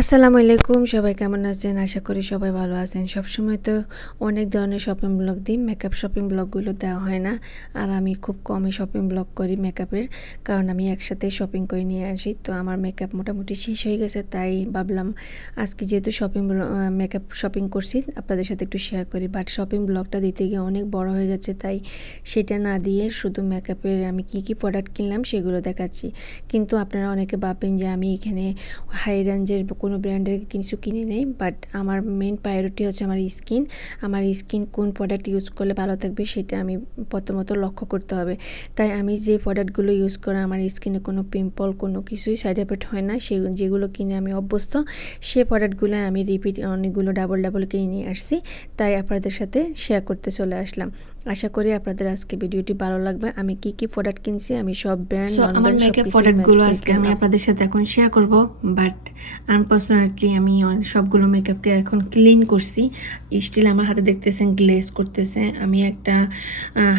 আসসালামু আলাইকুম, সবাই কেমন আছেন? আশা করি সবাই ভালো আছেন। সবসময় তো অনেক ধরনের শপিং ব্লগ দিই মেকআপ শপিং ব্লগগুলো দেওয়া হয় না। আর আমি খুব কমই শপিং ব্লগ করি মেকআপের কারণ আমি একসাথে শপিং করে নিয়ে আসি। তো আমার মেকআপ মোটামুটি শেষ হয়ে গেছে, তাই ভাবলাম আজকে যেহেতু শপিং মেকআপ শপিং করছি, আপনাদের সাথে একটু শেয়ার করি। বাট শপিং ব্লগটা দিতে গিয়ে অনেক বড় হয়ে যাচ্ছে, তাই সেটা না দিয়ে শুধু মেকআপের আমি কি কি প্রোডাক্ট কিনলাম সেগুলো দেখাচ্ছি। কিন্তু আপনারা অনেকে ভাববেন যে আমি এখানে হাই রেঞ্জের কোনো ব্র্যান্ডের কিছু কিনে নেই বাট আমার মেন প্রায়োরিটি হচ্ছে আমার স্কিন আমার স্কিন কোন প্রোডাক্ট ইউজ করলে ভালো থাকবে সেটা আমি প্রথমত লক্ষ্য করতে হবে। তাই আমি যে প্রোডাক্টগুলো ইউজ করে আমার স্কিনে কোনো পিম্পল কোনো কিছুই সাইড এফেক্ট হয় না, সে যেগুলো কিনে আমি অভ্যস্ত, সে প্রোডাক্টগুলো আমি রিপিট অনেকগুলো ডাবল ডাবল কিনে নিয়ে আসছি। তাই আপনাদের সাথে শেয়ার করতে চলে আসলাম। আশা করি আপনাদের আজকে ভিডিওটি ভালো লাগবে। আমি কি কি প্রোডাক্ট কিনছি আমি সব ব্র্যান্ড আমার মেকআপ প্রোডাক্টগুলো আজকে আমি আপনাদের সাথে এখন শেয়ার করব বাট আনপার্সোনালি আমি সবগুলো মেকআপকে এখন ক্লিন করছি। স্টিল আমার হাতে দেখতেছেন গ্লেজ করতেছে। আমি একটা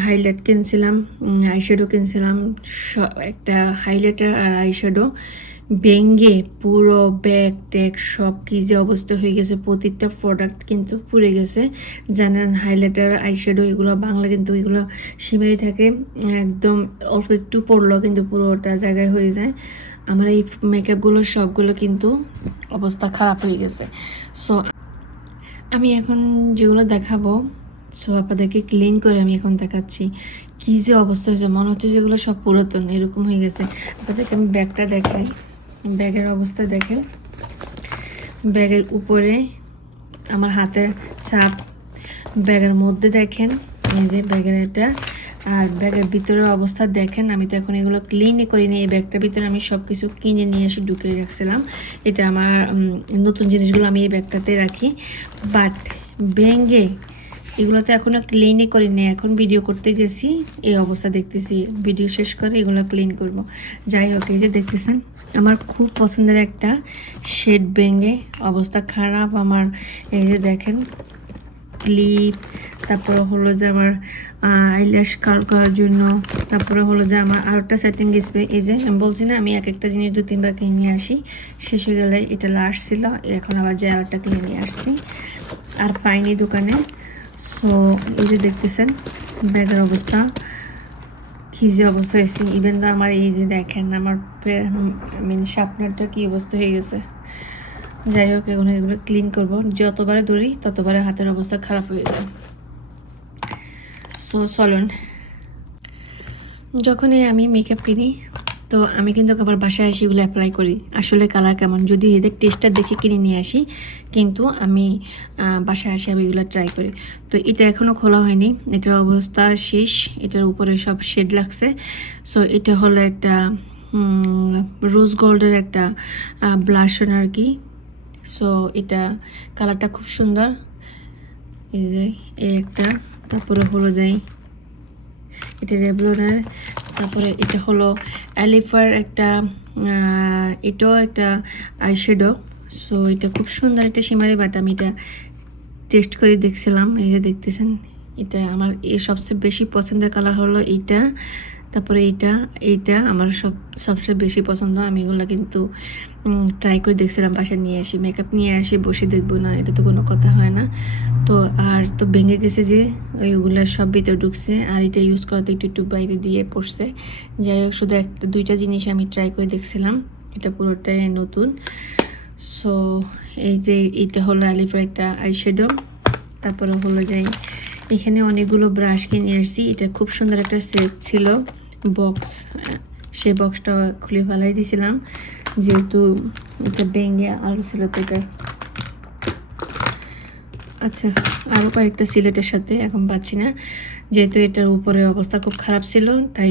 হাইলাইট কিনছিলাম আইশ্যাডো কিনছিলাম স- একটা হাইলাইটার আর আইশ্যাডো বেঙ্গে পুরো ব্যাগ ট্যাগ সব কি যে অবস্থা হয়ে গেছে, প্রতিটা প্রোডাক্ট কিন্তু পুড়ে গেছে। জানেন হাইলাইটার আইশ্যাডো এগুলো, বাংলা কিন্তু এগুলো সীমাই থাকে। একদম অল্প একটু পড়ল কিন্তু পুরোটা জায়গায় হয়ে যায়। আমার এই মেকআপগুলো সবগুলো কিন্তু অবস্থা খারাপ হয়ে গেছে। সো আমি এখন যেগুলো দেখাবো সো আপনাদেরকে ক্লিন করে আমি এখন দেখাচ্ছি। কী যে অবস্থা হয়েছে, মনে হচ্ছে যেগুলো সব পুরাতন, এরকম হয়ে গেছে। আপনাদেরকে আমি ব্যাগটা দেখাই। ব্যাগের অবস্থা দেখেন। ব্যাগের উপরে আমার হাতের ছাপ, ব্যাগের মধ্যে দেখেন, এই যে ব্যাগের এটা। আর ব্যাগের ভিতরের অবস্থা দেখেন, আমি তো এখন এগুলো ক্লিনই করিনি, এই ব্যাগটার ভিতরে আমি সব কিছু কিনে নিয়ে এসে ঢুকিয়ে রাখছিলাম। এটা আমার নতুন জিনিসগুলো আমি এই ব্যাগটাতে রাখি। বাট ব্যাঙ্গে এগুলো তো এখনও ক্লিনই করিনি, এখন ভিডিও করতে গেছি। এই অবস্থা দেখতেছি ভিডিও শেষ করে এগুলো ক্লিন করব। যাই হোক, এই যে দেখতেছেন, আমার খুব পছন্দের একটা শেড ব্যাঙ্গে অবস্থা খারাপ। আমার এই যে দেখেন ক্লিপ তারপরে হলো যে আমার আইল্যাশ কার করার জন্য, তারপরে হলো যে আমার আর একটা সেটিং স্প্রে এই যে আমি বলছি না, আমি এক একটা জিনিস দু তিনবার কিনে নিয়ে আসি। শেষ হয়ে গেলে এটা লাস্ট ছিল, এখন আবার যে আরেকটা কিনে নিয়ে আসছি। আর পাইনি দোকানে সো এই যে দেখতেছেন ব্যাগের অবস্থা। কি যে অবস্থা হয়েছে। ইভেন তো আমার এই যে দেখেন, আমার মিন শার্পনারটা কি অবস্থা হয়ে গেছে। যাই হোক, এখন এগুলো ক্লিন করব। যতবারে ধরি, ততবারে হাতের অবস্থা খারাপ হয়ে যায়। সো চলুন। যখনই আমি মেকআপ কিনি তো আমি কিন্তু আবার বাসায় আসি এগুলো অ্যাপ্লাই করি। আসলে কালার কেমন? যদি এদের টেস্টটা দেখে কিনে নিয়ে আসি, কিন্তু আমি বাসায় আসি আমি এগুলো ট্রাই করি। তো এটা এখনও খোলা হয়নি। এটার অবস্থা শেষ। এটার উপরে সব শেড লাগছে। সো এটা হলো একটা রোজ গোল্ডের একটা ব্লাশন আর কি। সো এটা কালারটা খুব সুন্দর। এই যে, এই একটা। তারপরে হলো যাই, এটা রেবলনের তারপরে এটা হলো অ্যালিফার একটা এটাও একটা আইশ্যাডো। সো এটা খুব সুন্দর একটা সিমারি, বাট আমি এটা টেস্ট করে দেখছিলাম, এই যে দেখতেছেন, এটা আমার এই সবচেয়ে বেশি পছন্দের কালার হলো এইটা, তারপরে এইটা এইটা আমার সব, সবচেয়ে বেশি পছন্দ। আমি এগুলো কিন্তু ট্রাই করে দেখছিলাম, বাসায় নিয়ে আসি মেকআপ নিয়ে আসি, বসে দেখব না, এটা তো কোনো কথা হয় না। তো আর তো ভেঙে গেছে যে, ওইগুলো সব ভিতরে ঢুকছে। আর এটা ইউজ করাতে একটু একটু বাইরে দিয়ে পড়ছে। যাই হোক, শুধু একটা, দুইটা জিনিস আমি ট্রাই করে দেখছিলাম। এটা পুরোটাই নতুন। সো এই যে এটা হলো আলিফার একটা আইশ্যাডো তারপরে হলো যাই এখানে অনেকগুলো ব্রাশ কিনে আসছি। এটা খুব সুন্দর একটা সেট ছিল। বক্স সেই বক্সটা খুলে ফেলাই দিয়েছিলাম যেহেতু এটা ভেঙে আরও ছিল তো এটা আচ্ছা আরও কয়েকটা সিলেটের সাথে, এখন পাচ্ছি না। যেহেতু এটার উপরে অবস্থা খুব খারাপ ছিল, তাই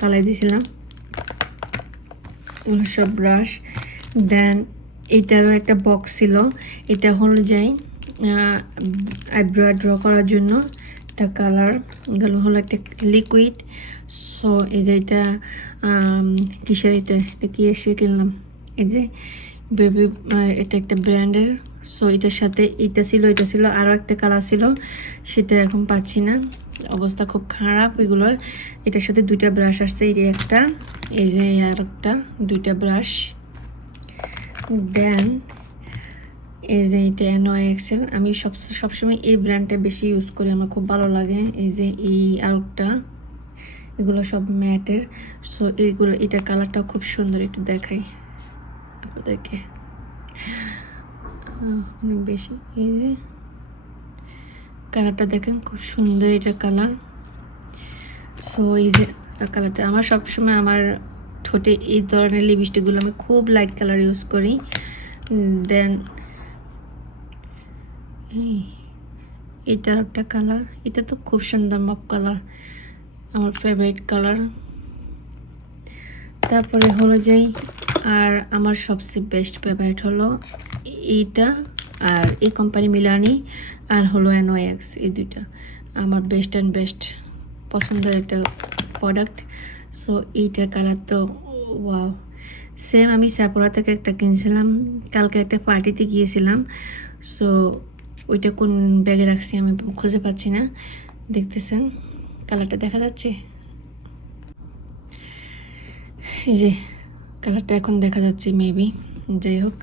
তালাই দিয়েছিলাম সব ব্রাশ দেন এটারও একটা বক্স ছিল। এটা হলো যাই আইব্রো ড্র করার জন্য একটা কালার এগুলো হলো একটা লিকুইড সো এই যে এটা কিসের এটা? এটা কি এসে কিনলাম? এই যে বেবি এটা একটা ব্র্যান্ডের সো এটার সাথে এটা ছিল এটা ছিল আরও একটা কালার ছিল। সেটা এখন পাচ্ছি না। অবস্থা খুব খারাপ এগুলোর। এটার সাথে দুইটা ব্রাশ আসছে, এই একটা, এই যে আর একটা, দুইটা ব্রাশ দেন এই যে এটা এক্সেল আমি সব, সবসময় এই ব্র্যান্ডটা বেশি ইউজ করি, আমার খুব ভালো লাগে। এই যে এই আলোকটা এগুলো সব ম্যাটের সো এইগুলো এটা কালারটাও খুব সুন্দর, একটু দেখাই আপনাদেরকে। অনেক বেশি। এই যে কালারটা দেখেন, খুব সুন্দর এটা কালার সো এই যে কালারটা আমার সবসময় আমার ঠোঁটে এই ধরনের লিপস্টিকগুলো আমি খুব লাইট কালার ইউজ করি। দেন এটা একটা কালার এটা তো খুব সুন্দর মপ কালার আমার ফেভারিট কালার তারপরে হলো যেই, আর আমার সবচেয়ে বেস্ট ফেভারিট হলো এইটা আর এই কোম্পানি মিলানি আর হলো এক্স এই দুইটা। আমার বেস্ট অ্যান্ড বেস্ট পছন্দের একটা প্রোডাক্ট সো এইটার কালার তো ওয়াও সেম আমি স্যাপোরা থেকে একটা কিনছিলাম। কালকে একটা পার্টিতে গিয়েছিলাম। সো ওইটা কোন ব্যাগে রাখছি আমি খুঁজে পাচ্ছি না। দেখতেছেন কালারটা দেখা যাচ্ছে? এই যে কালারটা এখন দেখা যাচ্ছে মেবি যাই হোক।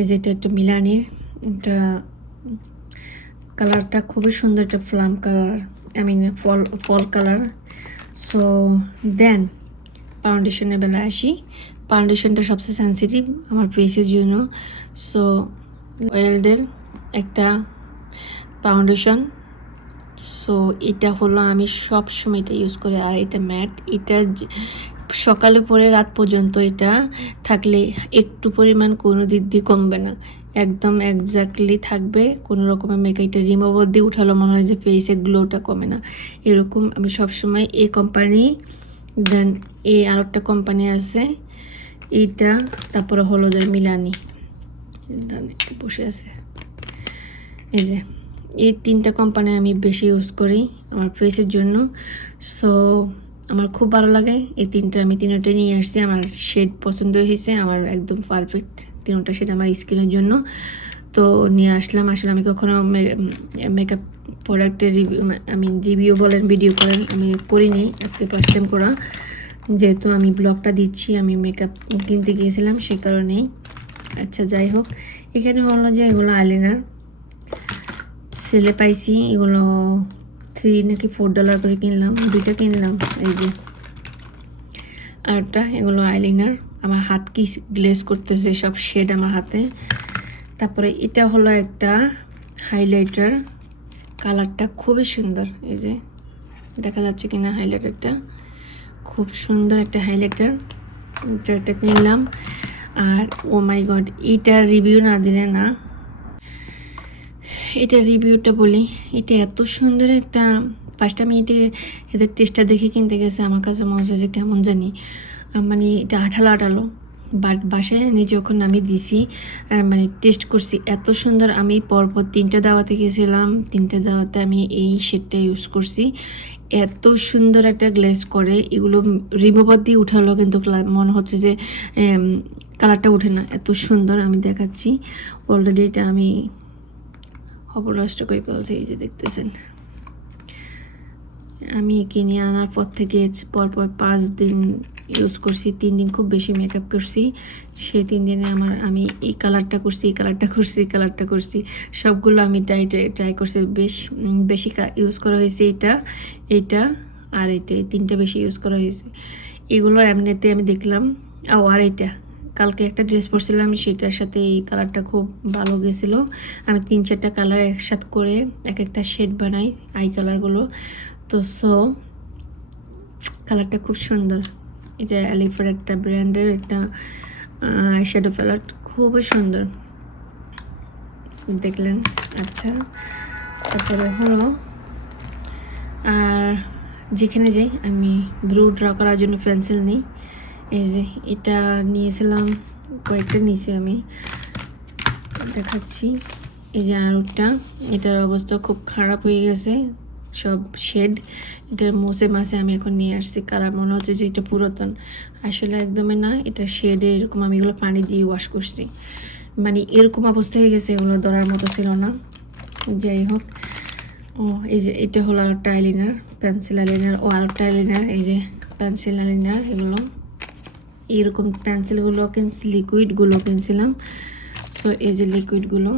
এই যে এটা একটু মিলানির এটা কালারটা খুবই সুন্দর একটা flam colour I mean fall fall colour. So then ফাউন্ডেশনের বেলায় আসি। ফাউন্ডেশনটা সবচেয়ে সেন্সিটিভ আমার ফেসের জন্য। সো ওয়েল্ডের একটা ফাউন্ডেশন সো এটা হলো আমি সব সময় এটা ইউজ করি। আর এটা ম্যাট এটা সকালে পরে রাত পর্যন্ত এটা থাকলে একটু পরিমাণ কোনো দিক দিয়ে কমবে না। একদম একজাক্টলি থাকবে। কোনো রকমের মেকআপটা রিমুভার দিয়ে উঠালো, মনে হয় যে ফেসের গ্লোটা কমে না। এরকম আমি সবসময় এই কোম্পানি দেন এই আর একটা কোম্পানি আছে। এইটা, তারপরে হলো যে মিলানি। বসে আছে। এই যে, এই তিনটা কোম্পানি আমি বেশি ইউজ করি আমার ফেসের জন্য। সো আমার খুব ভালো লাগে। এই তিনটা, আমি তিনটা নিয়ে আসছি। আমার শেড পছন্দ হয়েছে। আমার একদম পারফেক্ট তিনটা শেড আমার স্কিনের জন্য। তো নিয়ে আসলাম। আসলে আমি কখনো মেকআপ প্রোডাক্টের রিভিউ আমি রিভিউ বলেন ভিডিও করেন, আমি করিনি আজকে ফার্স্ট টাইম করা। যেহেতু আমি ব্লগটা দিচ্ছি, আমি মেকআপ কিনতে গিয়েছিলাম সে কারণেই। আচ্ছা যাই হোক। এখানে হলো যে এগুলো আইলাইনার সেলে পাইছি। এগুলো থ্রি নাকি ফোর ডলার করে কিনলাম, দুইটা কিনলাম, এই যে। আরটা এগুলো আইলাইনার আমার হাত কি গ্লেজ করতেছে, সব শেড আমার হাতে। তারপরে এটা হলো একটা হাইলাইটার কালারটা খুবই সুন্দর, এই যে। দেখা যাচ্ছে কিনা হাইলাইটারটা খুব সুন্দর একটা হাইলাইটার এটা কিনলাম। আর ও মাই গড এটার রিভিউ না দিলে না এটা রিভিউটা বলি। এটা এত সুন্দর একটা ফার্স্ট আমি এটা, এদের টেস্টটা দেখে কিনতে গেছে, আমার কাছে মনে হচ্ছে যে কেমন জানি। মানে এটা আঠালো আঠালো। বাট বাসায় এনে যখন আমি দিছি মানে টেস্ট করছি, এত সুন্দর। আমি পরপর তিনটা দাওয়াতে গেছিলাম, তিনটা দাওয়াতে আমি এই শেডটা ইউজ করছি। এত সুন্দর একটা গ্লেস করে, এগুলো রিমুভার দিয়ে উঠালো কিন্তু মনে হচ্ছে যে কালারটা ওঠে না। এত সুন্দর আমি দেখাচ্ছি। অলরেডি এটা আমি অপনষ্ট করে ফেলছে এই যে দেখতেছেন। আমি কিনে আনার পর থেকে পরপর পাঁচ দিন ইউজ করছি, তিন দিন খুব বেশি মেকআপ করছি। সেই তিন দিনে আমার, আমি এই কালারটা করছি, এই কালারটা করছি, এই কালারটা করছি। সবগুলো আমি ট্রাই ট্রাই করছি। বেশ বেশি ইউজ করা হয়েছে এটা এটা আর এটা, এই তিনটা বেশি ইউজ করা হয়েছে। এগুলো এমনিতে আমি দেখলাম, ও, আর এটা। কালকে একটা ড্রেস পরছিলাম, সেটার সাথে এই কালারটা খুব ভালো গেছিল। আমি তিন চারটা কালার একসাথে করে এক একটা শেড বানাই আই কালারগুলো তো সো কালারটা খুব সুন্দর। এটা অ্যালিফার একটা ব্র্যান্ডের একটা শ্যাডো প্যালেট খুবই সুন্দর। দেখলেন? আচ্ছা তারপরে হলো, আর যেখানে যাই, আমি ব্রু ড্র করার জন্য পেন্সিল নিই। এই যে এটা নিয়েছিলাম, কয়েকটা নিয়েছি আমি। দেখাচ্ছি। এই যে আরোটা, এটার অবস্থা খুব খারাপ হয়ে গেছে, সব শেড। এটার মোসে মাসে আমি এখন নিয়ে আসছি, কালার মনে হচ্ছে যে এটা পুরাতন। আসলে একদমই না, এটা শেডে এরকম আমি এগুলো পানি দিয়ে ওয়াশ করছি। মানে এরকম অবস্থা হয়ে গেছে, এগুলো ধরার মতো ছিল না। যাই হোক। ও, এই যে এটা হলো আরেকটা আইলিনার পেন্সিল আইলিনার ও আরেকটা আইলিনার এই যে পেন্সিল আইলিনার এগুলো। এইরকম পেন্সিলগুলো কিনছি লিকুইডগুলো কিনছিলাম। সো এই যে লিকুইডগুলো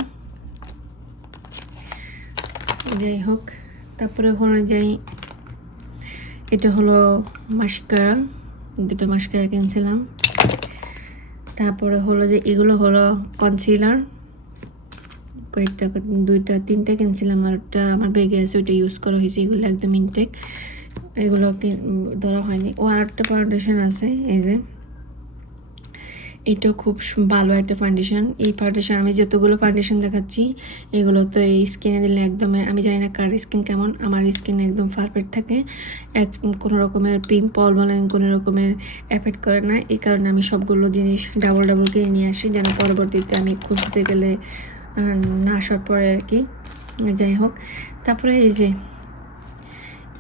যাই হোক তারপরে হলো যাই এটা হলো মাস্কারা দুটো মাস্কারা কিনছিলাম। তারপরে হলো যে এগুলো হলো কনসিলার কয়েকটা, দুইটা, তিনটা কিনছিলাম আর একটা আমার ব্যাগে আছে, ওইটা ইউজ করা হয়েছে, এগুলো একদম ইনটেক এগুলো ধরা হয়নি। ও আর একটা ফাউন্ডেশন আছে, এই যে। এটা খুব ভালো একটা ফাউন্ডেশন এই ফাউন্ডেশন আমি যতগুলো ফাউন্ডেশন দেখাচ্ছি, এগুলো তো এই স্কিনে দিলে একদম আমি জানি না কার স্কিন কেমন, আমার স্কিন একদম পারফেক্ট থাকে। এক কোনো রকমের পিম্পল বলেন, কোনো রকমের এফেক্ট করে না। এই কারণে আমি সবগুলো জিনিস ডাবল ডাবল কিনে নিয়ে আসি, যেন পরবর্তীতে আমি খুঁজতে গেলে না আসার পরে আর কি। যাই হোক, তারপরে এই যে,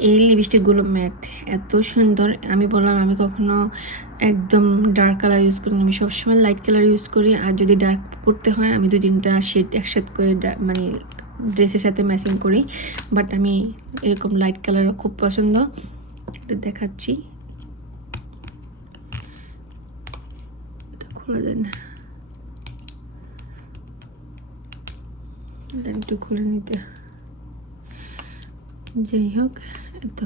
এই লিপস্টিকগুলো ম্যাট এত সুন্দর। আমি বললাম, আমি কখনো একদম ডার্ক কালার ইউজ করি। আমি সবসময় লাইট কালার ইউজ করি। আর যদি ডার্ক করতে হয়, আমি দুই তিনটা শেড একসাথে করে মানে ড্রেসের সাথে ম্যাচিং করি। বাট আমি এরকম লাইট কালার খুব পছন্দ। দেখাচ্ছি। এটা খোলা যায় না একটু খুলে নিতে। যাই হোক, এত।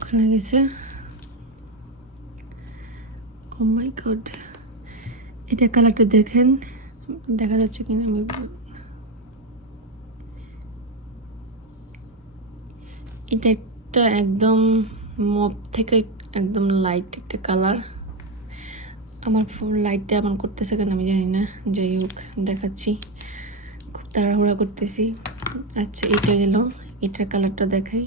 খুলে গেছে। ও মাই গড এটা কালারটা দেখেন। দেখা যাচ্ছে কিনা আমি এটা একটা একদম মপ থেকে একদম লাইট একটা কালার। আমার লাইটটা এমন করতেছে কেন আমি জানি না। যাই হোক, দেখাচ্ছি। খুব তাড়াহুড়া করতেছি। আচ্ছা এটা গেল। এটার কালারটা দেখাই।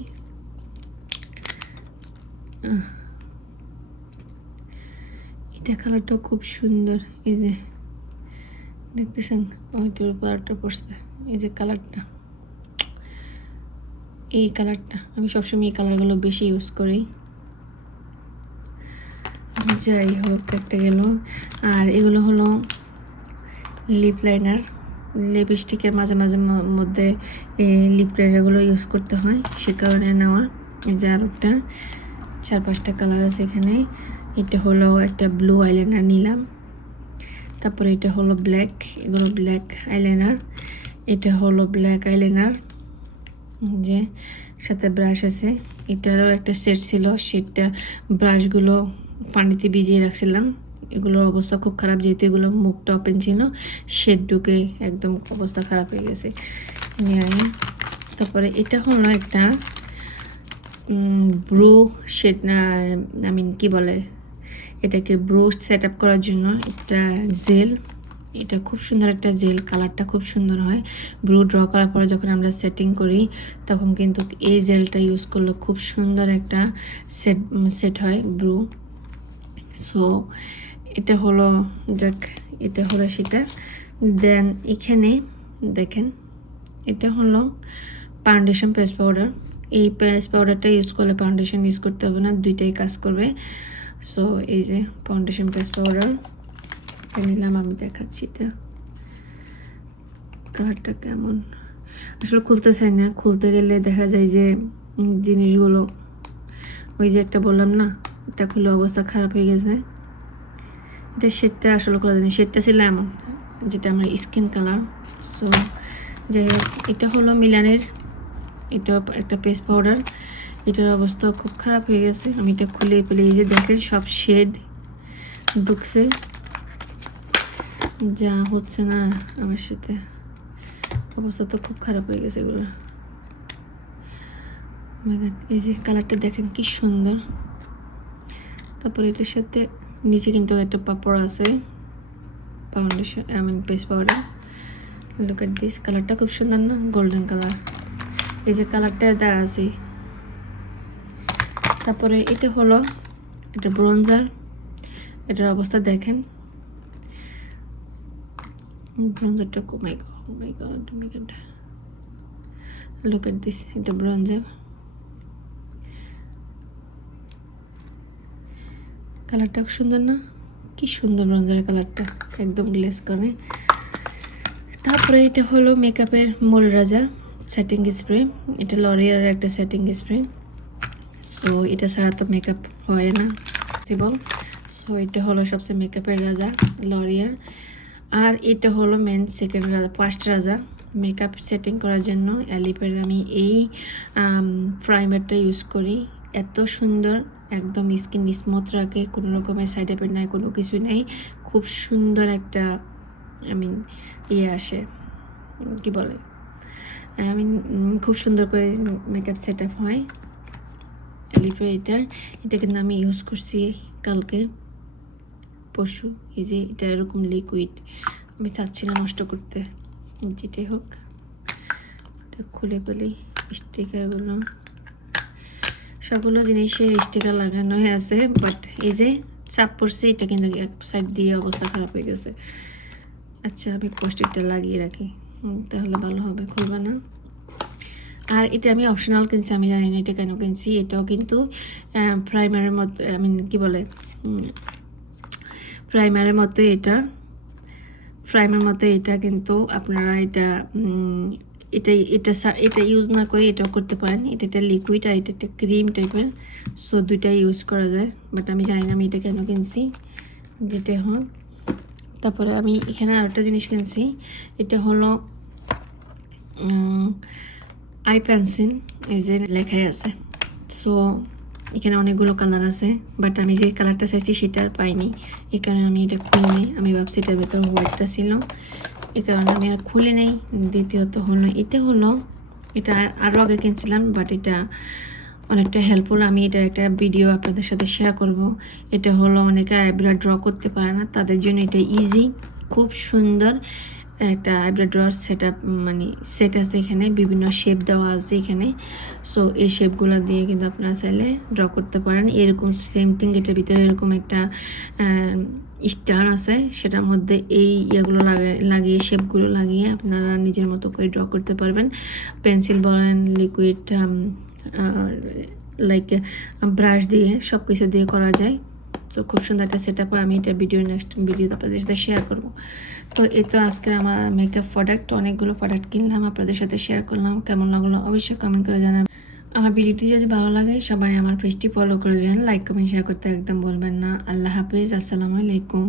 এটা কালারটা খুব সুন্দর। এই যে দেখতেছেন ওইটার উপর একটা পড়ছে। এই যে কালারটা। এই কালারটা। আমি সবসময় এই কালারগুলো বেশি ইউজ করি। যাই হোক, একটা গেল। আর এগুলো হলো লিপ লাইনার লিপস্টিকের মাঝে মাঝে মধ্যে এই লিপ লাইনারগুলো ইউজ করতে হয়। সে কারণে নেওয়া। এই যে আর একটা চার পাঁচটা কালার আছে এখানে। এটা হলো একটা ব্লু আইলাইনার নিলাম। তারপরে এটা হলো ব্ল্যাক এগুলো ব্ল্যাক আইলাইনার এটা হলো ব্ল্যাক আইলাইনার যে, সাথে ব্রাশ আছে। এটারও একটা সেট ছিল সেটটা ব্রাশগুলো পানিতে ভিজিয়ে রাখছিলাম। এগুলোর অবস্থা খুব খারাপ, যেহেতু এগুলো মুখটা ওপেন ছিল শেড ঢুকে একদম অবস্থা খারাপ হয়ে গেছে। তারপরে এটা হলো একটা ব্রু শেড না আই মিন কি বলে? এটাকে ব্রু সেট আপ করার জন্য একটা জেল এটা খুব সুন্দর একটা জেল কালারটা খুব সুন্দর হয়। ব্রু ড্র করার পরে যখন আমরা সেটিং করি, তখন কিন্তু এই জেলটা ইউজ করলে খুব সুন্দর একটা সেট সেট হয় ব্রু সো এটা হলো, যাক, এটা হলো সেটা। দেন এখানে দেখেন, এটা হলো ফাউন্ডেশন পেস্ট পাউডার এই পেস্ট পাউডারটা ইউজ করলে ফাউন্ডেশন ইউজ করতে হবে না, দুইটাই কাজ করবে। সো এই যে ফাউন্ডেশন পেস্ট পাউডার নিলাম, আমি দেখাচ্ছি এটা। কালারটা কেমন? আসলে খুলতে চাই না, খুলতে গেলে দেখা যায় যে জিনিসগুলো, ওই যে একটা বললাম না, এটা খুলে অবস্থা খারাপ হয়ে গেছে। এটা শেডটা আসলে খোলা জানি শেডটা ছিল এমন, যেটা আমার স্কিন কালার সো যাই হোক, এটা হলো মিলানের, এটা একটা পেস্ট পাউডার এটার অবস্থা খুব খারাপ হয়ে গেছে। আমি এটা খুলে পেলে এই যে দেখেন, সব শেড ঢুকছে। যা হচ্ছে না আমার সাথে। অবস্থা তো খুব খারাপ হয়ে গেছে এগুলো। Oh এই যে কালারটা দেখেন কি সুন্দর। তারপরে এটার সাথে নিচে কিন্তু একটা পাপড় আছে। Foundation I mean paste powder look this কালারটা খুব সুন্দর না? গোল্ডেন কালার এই যে কালারটা দেওয়া আছে। তারপরে এটা হলো এটা ব্রোঞ্জার এটার অবস্থা দেখেন। ব্রোঞ্জারটা oh my god my god look at this এটা ব্রোঞ্জার কালারটা সুন্দর না? কি সুন্দর ব্রঞ্জারের কালারটা একদম গ্লেস করে। তারপরে এটা হলো মেকআপের মূল রাজা সেটিং স্প্রে এটা লরিয়ার একটা সেটিং স্প্রে সো এটা ছাড়া তো মেকআপ হয় না পসিবল সো এটা হলো সবচেয়ে মেকআপের রাজা লরিয়ার আর এটা হলো মেন সেকেন্ড রাজা ফার্স্ট রাজা মেকআপ সেটিং করার জন্য অ্যালিপের আমি এই প্রাইমারটা ইউজ করি। এত সুন্দর, একদম স্কিন স্মুথ রাখে, কোনো রকমের সাইড এফেক্ট নাই, কোনো কিছু নেই। খুব সুন্দর একটা আই মিন ইয়ে আসে, কি বলে? আই মিন খুব সুন্দর করে মেকআপ সেট আপ হয়। অ্যালিপের এটা এটা কিন্তু আমি ইউজ করছি কালকে, পরশু, এই যে এটা এরকম লিকুইড আমি চাচ্ছি না নষ্ট করতে, যেটাই হোক, এটা খুলে পেলি স্টিকারগুলো সবগুলো জিনিসের স্টিকার লাগানো হয়ে আছে বাট এই যে চাপ পড়ছে, এটা কিন্তু এক সাইড দিয়ে অবস্থা খারাপ হয়ে গেছে। আচ্ছা আমি কষ্টিকটা লাগিয়ে রাখি তাহলে ভালো হবে, খুলবে না। আর এটা আমি অপশনাল কিনছি, আমি জানি না এটা কেন কিনছি, এটাও কিন্তু প্রাইমারের মতো আই মিন কী বলে প্রাইমারের মতো এটা প্রাইমার মতো এটা কিন্তু আপনারা এটা এটা এটা এটা ইউজ না করে এটাও করতে পারেন। এটা একটা লিকুইড আর এটা একটা ক্রিম টাইপের সো দুইটাই ইউজ করা যায় বাট আমি জানি না আমি এটা কেন কিনছি, যেটা হোক তারপরে আমি এখানে আরেকটা জিনিস কিনছি, এটা হলো আই পেন্সিল, এই যে লেখাই আছে। সো এখানে অনেকগুলো কালার আছে বাট আমি যে কালারটা চাইছি সেটা আর পাইনি। এই কারণে আমি এটা খুলে নিই। আমি ভাবছি এটার ভেতর হোয়াইটটা ছিল। এই কারণে আমি আর খুলে নেই। দ্বিতীয়ত হলো, এটা হলো, এটা আরও আগে কিনছিলাম বাট এটা অনেকটা হেল্পফুল আমি এটা একটা ভিডিও আপনাদের সাথে শেয়ার করব। এটা হলো অনেকে আইব্রো ড্র করতে পারে না, তাদের জন্য এটা ইজি খুব সুন্দর। একটা আইব্রো ড্রয়ার সেট মানে সেট আছে এখানে, বিভিন্ন শেপ দেওয়া আছে এখানে। সো এই শেপগুলো দিয়ে কিন্তু আপনারা চাইলে ড্র করতে পারেন। এরকম সেম থিং এটার ভিতরে এরকম একটা স্টার আছে। সেটার মধ্যে এই ইয়েগুলো লাগিয়ে শেপগুলো লাগিয়ে আপনারা নিজের মতো করে ড্র করতে পারবেন। পেন্সিল বলেন লিকুইড লাইক ব্রাশ দিয়ে সব কিছু দিয়ে করা যায়। তো খুব সুন্দর একটা সেট আমি এটা ভিডিও নেক্সট ভিডিও আপনাদের সাথে শেয়ার করব। তো এই তো আজকের আমার মেকআপ প্রোডাক্ট অনেকগুলো প্রোডাক্ট কিনলাম, আপনাদের সাথে শেয়ার করলাম। কেমন লাগল অবশ্যই কমেন্ট করে জানাবেন। আমার ভিডিওটি যদি ভালো লাগে, সবাই আমার পেজটি ফলো করবেন লাইক কমেন্ট শেয়ার করতে একদম বলবেন না। আল্লাহ হাফিজ, আসসালামু আলাইকুম।